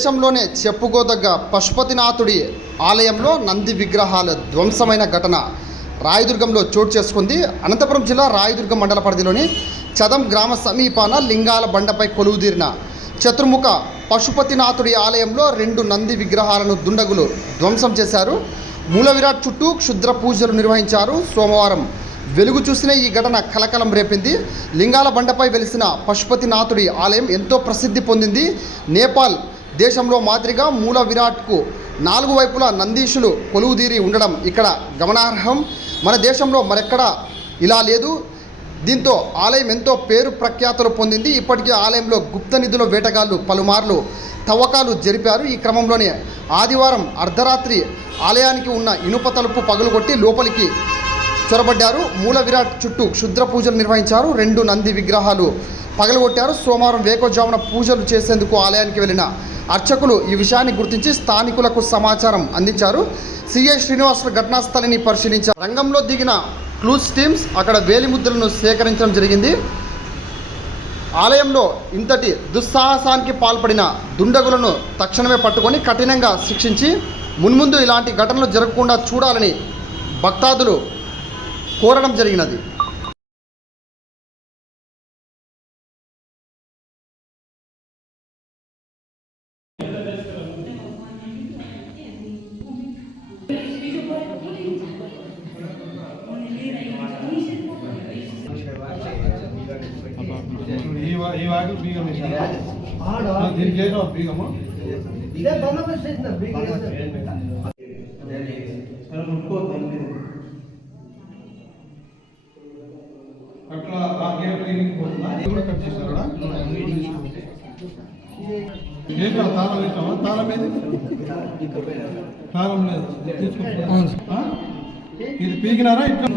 దేశంలోనే చెప్పుకోదగ్గ పశుపతినాథుడి ఆలయంలో నంది విగ్రహాల ధ్వంసమైన ఘటన రాయదుర్గంలో చోటు చేసుకుంది. అనంతపురం జిల్లా రాయదుర్గం మండల పరిధిలోని చదం గ్రామ సమీపాన లింగాల బండపై కొలువుదీరిన చతుర్ముఖ పశుపతినాథుడి ఆలయంలో 2 నంది విగ్రహాలను దుండగులు ధ్వంసం చేశారు. మూల విరాట్ చుట్టూ క్షుద్ర పూజలు నిర్వహించారు. సోమవారం వెలుగు చూసిన ఈ ఘటన కలకలం రేపింది. లింగాల బండపై వెలిసిన పశుపతినాథుడి ఆలయం ఎంతో ప్రసిద్ధి పొందింది. నేపాల్ దేశంలో మాదిరిగా మూల విరాట్కు 4 వైపులా నందీశులు కొలువుదీరి ఉండడం ఇక్కడ గమనార్హం. మన దేశంలో మరెక్కడా ఇలా లేదు. దీంతో ఆలయం ఎంతో పేరు ప్రఖ్యాతులు పొందింది. ఇప్పటికీ ఆలయంలో గుప్త నిధుల వేటగాళ్లు పలుమార్లు తవ్వకాలు జరిపారు. ఈ క్రమంలోనే ఆదివారం అర్ధరాత్రి ఆలయానికి ఉన్న ఇనుప తలుపు పగులుగొట్టి లోపలికి చొరబడ్డారు. మూల విరాట్ చుట్టూ క్షుద్ర పూజలు నిర్వహించారు. 2 నంది విగ్రహాలు పగలగొట్టారు. సోమవారం వేకోజామున పూజలు చేసేందుకు ఆలయానికి వెళ్లిన అర్చకులు ఈ విషయాన్ని గుర్తించి స్థానికులకు సమాచారం అందించారు. సిఐ శ్రీనివాసులు ఘటనా స్థలిని పరిశీలించారు. రంగంలో దిగిన క్లూస్ టీమ్స్ అక్కడ వేలిముద్రలను సేకరించడం జరిగింది. ఆలయంలో ఇంతటి దుస్సాహసానికి పాల్పడిన దుండగులను తక్షణమే పట్టుకొని కఠినంగా శిక్షించి మున్ముందు ఇలాంటి ఘటనలు జరగకుండా చూడాలని భక్తాదులు కోరడం జరిగినది. ఈ వాటి బీగం దీనికి ఏదో బీగము అట్లా ఆ గేట్ క్లినిక్ పోతుందా కట్ చేశారా గేట్ తాళం ఇస్తామా? తాళం ఏది? తాళం లేదు తీసుకుంటా. ఇది పీకినారా ఇక్కడ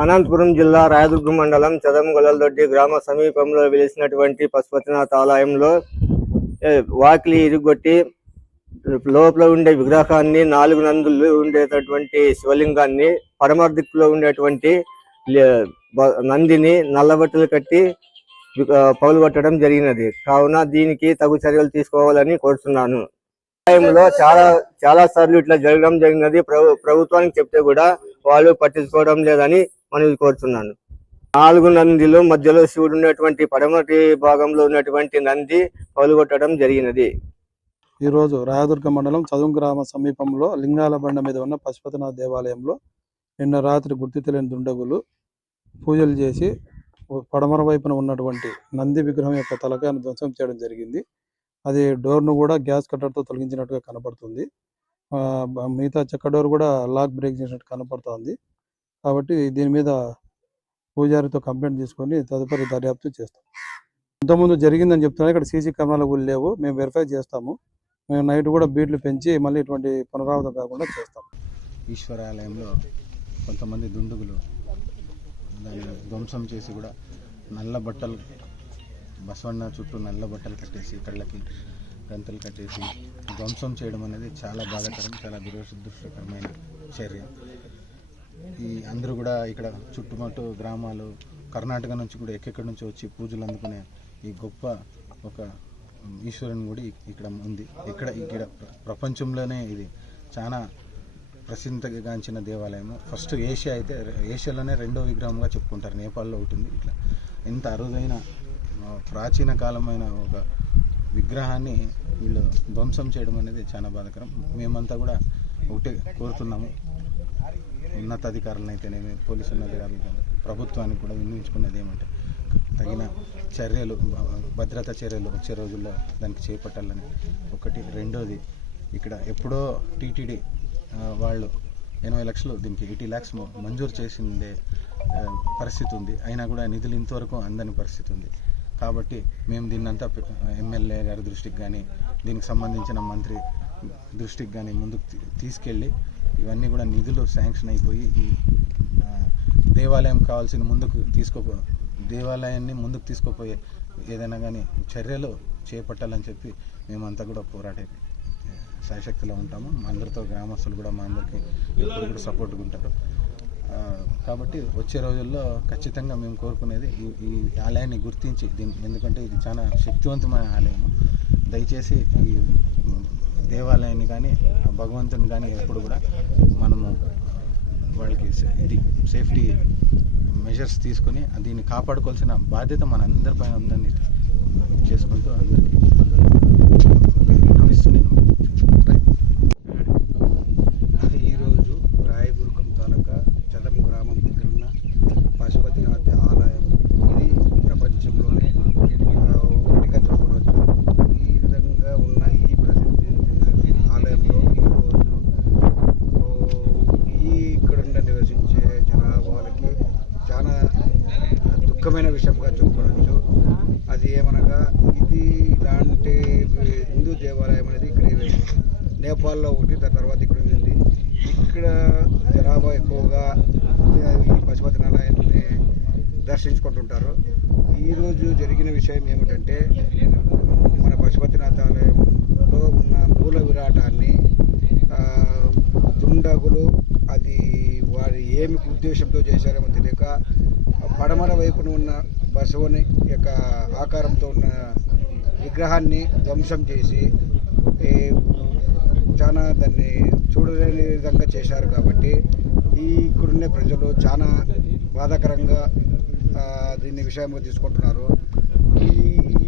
అనంతపురం జిల్లా రాయదుర్గం మండలం చదంగొల్లదొడ్డి గ్రామ సమీపంలో వెలిసినటువంటి పశుపతినాథ ఆలయంలో వాకిలి ఇరుగొట్టి లోపల ఉండే విగ్రహాన్ని 4 నందులు ఉండేటటువంటి శివలింగాన్ని పడమర దిక్కులో ఉండేటువంటి నందిని నల్లబట్టలు కట్టి పగులుగొట్టడం జరిగినది. కావున దీనికి తగు చర్యలు తీసుకోవాలని కోరుతున్నాను. ఆలయంలో చాలా సార్లు ఇట్లా జరగడం జరిగినది. ప్రభుత్వానికి చెప్తే కూడా వాళ్ళు పట్టించుకోవడం లేదని మనం కోరుతున్నాను. 4 నందిలో మధ్యలో శివుడు ఉన్నటువంటి పడమటి భాగంలో ఉన్నటువంటి నంది పగులుగొట్టడం జరిగినది. ఈరోజు రాయదుర్గం మండలం చదువు గ్రామ సమీపంలో లింగాల బండ మీద ఉన్న పశుపతినాథ దేవాలయంలో నిన్న రాత్రి గుర్తు తెలియని దుండగులు పూజలు చేసి పడమర వైపున ఉన్నటువంటి నంది విగ్రహం యొక్క తలకాయను ధ్వంసం చేయడం జరిగింది. అది డోర్ను కూడా గ్యాస్ కట్టర్తో తొలగించినట్టుగా కనపడుతుంది. మిగతా చెక్క డోర్ కూడా లాక్ బ్రేక్ చేసినట్టు కనపడుతుంది. కాబట్టి దీని మీద పూజారితో కంప్లైంట్ తీసుకొని తదుపరి దర్యాప్తు చేస్తాం. ఇంతకుముందు జరిగిందని చెప్తున్నారు. ఇక్కడ సీసీ కెమెరాలు కూడా లేవు. మేము వెరిఫై చేస్తాము. మేము నైట్ కూడా బీట్లు పెంచి మళ్ళీ ఇటువంటి పునరావృతం కాకుండా చేస్తాం. ఈశ్వరాలయంలో కొంతమంది దుండుగులు దాన్ని ధ్వంసం చేసి కూడా నల్ల బట్టలు బసవన్న చుట్టూ నల్ల బట్టలు కట్టేసి కళ్ళకి గంతలు కట్టేసి ధ్వంసం చేయడం అనేది చాలా బాధాకరం, చాలా దురదృష్టకరమైన చర్య. ఈ అందరూ కూడా ఇక్కడ చుట్టుముట్టు గ్రామాలు కర్ణాటక నుంచి కూడా ఎక్కడి నుంచి వచ్చి పూజలు అందుకునే ఈ గొప్ప ఒక ఈశ్వరుని గుడి ఇక్కడ ఉంది. ఇక్కడ ప్రపంచంలోనే ఇది చాలా ప్రసిద్ధిగాంచిన దేవాలయము. ఫస్ట్ ఏషియా అయితే ఏషియాలోనే 2వ విగ్రహంగా చెప్పుకుంటారు. నేపాల్లో ఉంటుంది. ఇట్లా ఇంత అరుదైన ప్రాచీన కాలమైన ఒక విగ్రహాన్ని వీళ్ళు ధ్వంసం చేయడం అనేది చాలా బాధాకరం. మేమంతా కూడా ఒకటే కోరుతున్నాము, ఉన్నతాధికారులను అయితేనేమి పోలీసు ఉన్నతాధికారులు ప్రభుత్వానికి కూడా వినియోగించుకునేది ఏమంటే తగిన చర్యలు, భద్రతా చర్యలు వచ్చే రోజుల్లో దానికి చేపట్టాలని ఒకటి. రెండోది, ఇక్కడ ఎప్పుడో టీటీడీ వాళ్ళు 80 లక్షలు దీనికి 80 lakhs మంజూరు చేసిందే పరిస్థితి ఉంది. అయినా కూడా నిధులు ఇంతవరకు అందని పరిస్థితి ఉంది. కాబట్టి మేము దీన్నంతా ఎమ్మెల్యే గారి దృష్టికి కానీ దీనికి సంబంధించిన మంత్రి దృష్టికి కానీ ముందుకు తీసుకెళ్ళి ఇవన్నీ కూడా నిధులు శాంక్షన్ అయిపోయి ఈ దేవాలయం కావాల్సిన దేవాలయాన్ని ముందుకు తీసుకుపోయే ఏదైనా కానీ చర్యలు చేపట్టాలని చెప్పి మేమంతా కూడా పోరాడే శాయశక్తిలో ఉంటాము. అందరితో గ్రామస్తులు కూడా మా అందరికీ ఎప్పుడు కూడా సపోర్ట్గా ఉంటారు. కాబట్టి వచ్చే రోజుల్లో ఖచ్చితంగా మేము కోరుకునేది ఈ ఆలయాన్ని గుర్తించి ఎందుకంటే ఇది చాలా శక్తివంతమైన ఆలయం. దయచేసి ఈ దేవాలయాన్ని కానీ భగవంతుని కానీ ఎప్పుడు కూడా మనము వాళ్ళకి ఇది సేఫ్టీ మెజర్స్ తీసుకొని దీన్ని కాపాడుకోవాల్సిన బాధ్యత మన అందరిపైన ఉందని చేసుకుంటూ అందరికీ విన్నవిస్తూ నేను ఈరోజు రాయదుర్గం తాలూకా చదం గ్రామం దగ్గర ఉన్న పశుపతినాథ ఆలయం ఇది ప్రపంచంలోనే ఒకటిగా చెప్పవచ్చు. ఈ విధంగా ఉన్న ఈ ప్రసిద్ధి ఆలయంలో ఈరోజు ఇక్కడుండ నివసించే జనాభాలకి చాలా దుఃఖమైన విషయంగా చెప్పుకోవచ్చు. అది ఏమనగా ఇది ఇలాంటి హిందూ దేవాలయం అనేది ఇక్కడ నేపాల్లో ఒకటి, దాని తర్వాత ఇక్కడ ఉంది. ఇక్కడ జనాభా ఎక్కువగా ఈ పశుపతినాథాన్ని దర్శించుకుంటుంటారు. ఈరోజు జరిగిన విషయం ఏమిటంటే మన పశుపతినాథ ఆలయంలో ఉన్న మూల విరాటాన్ని దుండగులు అది వారి ఏమి ఉద్దేశంతో చేశారేమో తెలియక పడమర వైపున ఉన్న బసవని యొక్క ఆకారంతో ఉన్న విగ్రహాన్ని ధ్వంసం చేసి చాలా దాన్ని చూడలేని విధంగా చేశారు. కాబట్టి ఇక్కడున్న ప్రజలు చాలా బాధాకరంగా దీన్ని విషయంగా తీసుకుంటున్నారు.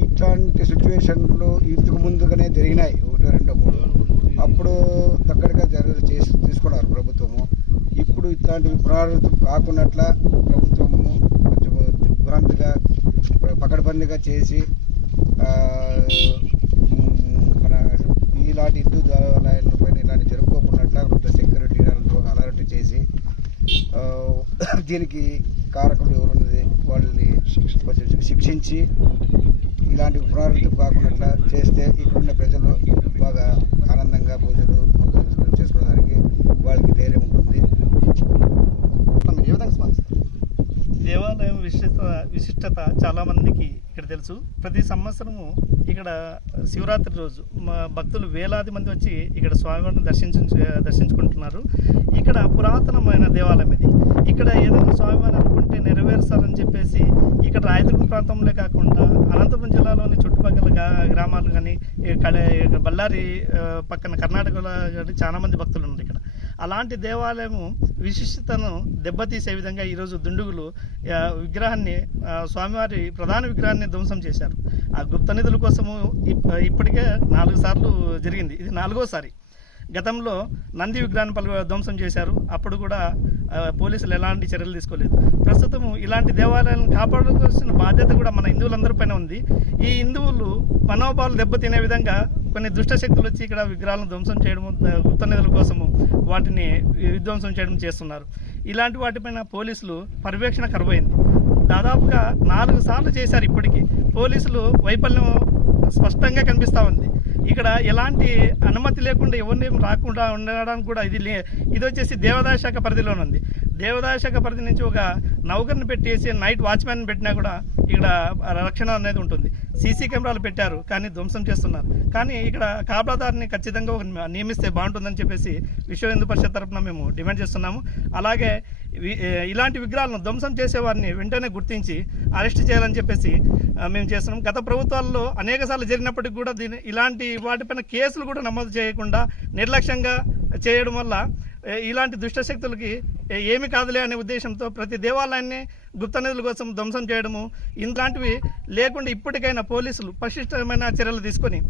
ఇట్లాంటి సిచ్యువేషన్లు ఇంతకు ముందుగానే జరిగినాయి 1, 2, 3. అప్పుడు దగ్గరగా తీసుకున్నారు ప్రభుత్వము. ఇప్పుడు ఇట్లాంటివి పునరావృతం కాకున్నట్ల ప్రభుత్వము కొంచెం దిగ్భ్రాంతిగా పకడ్బందీగా చేసి మన ఇలాంటి హిందూ దేవాలయాల పైన ఇలాంటి జరుపుకోకున్నట్ల కొంత సెక్యూరిటీ అలర్ట్ చేసి దీనికి కారకులు ఎవరున్నది వాళ్ళని కొంచెం శిక్షించి ఇలాంటి పునరావృతం కాకున్నట్ల చేస్తే ఇక్కడున్న ప్రజలు బాగా ఆనందంగా పూజలు చేసుకోవడానికి వాళ్ళకి ధైర్యం ఉంటుంది. దేవాలయం విశిష్టత చాలామందికి ఇక్కడ తెలుసు. ప్రతి సంవత్సరము ఇక్కడ శివరాత్రి రోజు భక్తులు వేలాది మంది వచ్చి ఇక్కడ స్వామివారిని దర్శించుకుంటున్నారు. ఇక్కడ పురాతనమైన దేవాలయం ఇది. ఇక్కడ ఏదైనా స్వామివారిని అనుకుంటే నెరవేరుస్తారని చెప్పేసి ఇక్కడ రాయదుర్గం ప్రాంతంలో కాకుండా అనంతపురం జిల్లాలోని చుట్టుపక్కల గ్రామాలు కానీ బళ్ళారి పక్కన కర్ణాటకలో చాలా మంది భక్తులు ఉన్నారు ఇక్కడ. అలాంటి దేవాలయము విశిష్టతను దెబ్బతీసే విధంగా ఈరోజు దుండుగులు విగ్రహాన్ని స్వామివారి ప్రధాన విగ్రహాన్ని ధ్వంసం చేశారు. ఆ గుప్త నిధుల కోసము ఇప్పటికే 4 సార్లు జరిగింది. ఇది 4వసారి. గతంలో నంది విగ్రహాన్ని ధ్వంసం చేశారు. అప్పుడు కూడా పోలీసులు ఎలాంటి చర్యలు తీసుకోలేదు. ప్రస్తుతం ఇలాంటి దేవాలయాలను కాపాడుకోవాల్సిన బాధ్యత కూడా మన హిందువులందరిపైన ఉంది. ఈ హిందువులు మనోభావాలు దెబ్బతినే విధంగా కొన్ని దుష్ట శక్తులు వచ్చి ఇక్కడ విగ్రహాలను ధ్వంసం చేయడము, గుప్త నిధుల కోసము వాటిని విధ్వంసం చేయడం చేస్తున్నారు. ఇలాంటి వాటిపైన పోలీసులు పర్యవేక్షణ కరువైంది. దాదాపుగా 4 సార్లు చేశారు. ఇప్పటికీ పోలీసులు వైఫల్యం స్పష్టంగా కనిపిస్తూ ఉంది. ఇక్కడ ఎలాంటి అనుమతి లేకుండా ఎవరిని రాకుండా ఉండడానికి కూడా ఇది వచ్చేసి దేవాదాయ శాఖ పరిధిలోనే ఉంది. దేవాదాయ శాఖ పరిధి నుంచి ఒక నౌకర్ని పెట్టేసి నైట్ వాచ్మ్యాన్ పెట్టినా కూడా ఇక్కడ రక్షణ అనేది ఉంటుంది. సీసీ కెమెరాలు పెట్టారు, కానీ ధ్వంసం చేస్తున్నారు. కానీ ఇక్కడ కాపలాదారిని ఖచ్చితంగా నియమిస్తే బాగుంటుందని చెప్పేసి విశ్వ హిందూ పరిషత్ తరఫున మేము డిమాండ్ చేస్తున్నాము. అలాగే ఇలాంటి విగ్రహాలను ధ్వంసం చేసేవారిని వెంటనే గుర్తించి అరెస్ట్ చేయాలని చెప్పేసి మేము చేస్తున్నాం. గత ప్రభుత్వాల్లో అనేకసార్లు జరిగినప్పటికీ కూడా ఇలాంటి వాటిపైన కేసులు కూడా నమోదు చేయకుండా నిర్లక్ష్యంగా చేయడం వల్ల ఇలాంటి దుష్టశక్తులకి ఏమి కాదులే అనే ఉద్దేశంతో ప్రతి దేవాలయాన్ని గుప్త నిధుల కోసం ధ్వంసం చేయడము ఇలాంటివి లేకుండా ఇప్పటికైనా పోలీసులు పటిష్టమైన చర్యలు తీసుకొని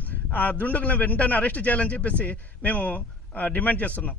ఆ దుండుగులను వెంటనే అరెస్ట్ చేయాలని చెప్పేసి మేము డిమాండ్ చేస్తున్నాం.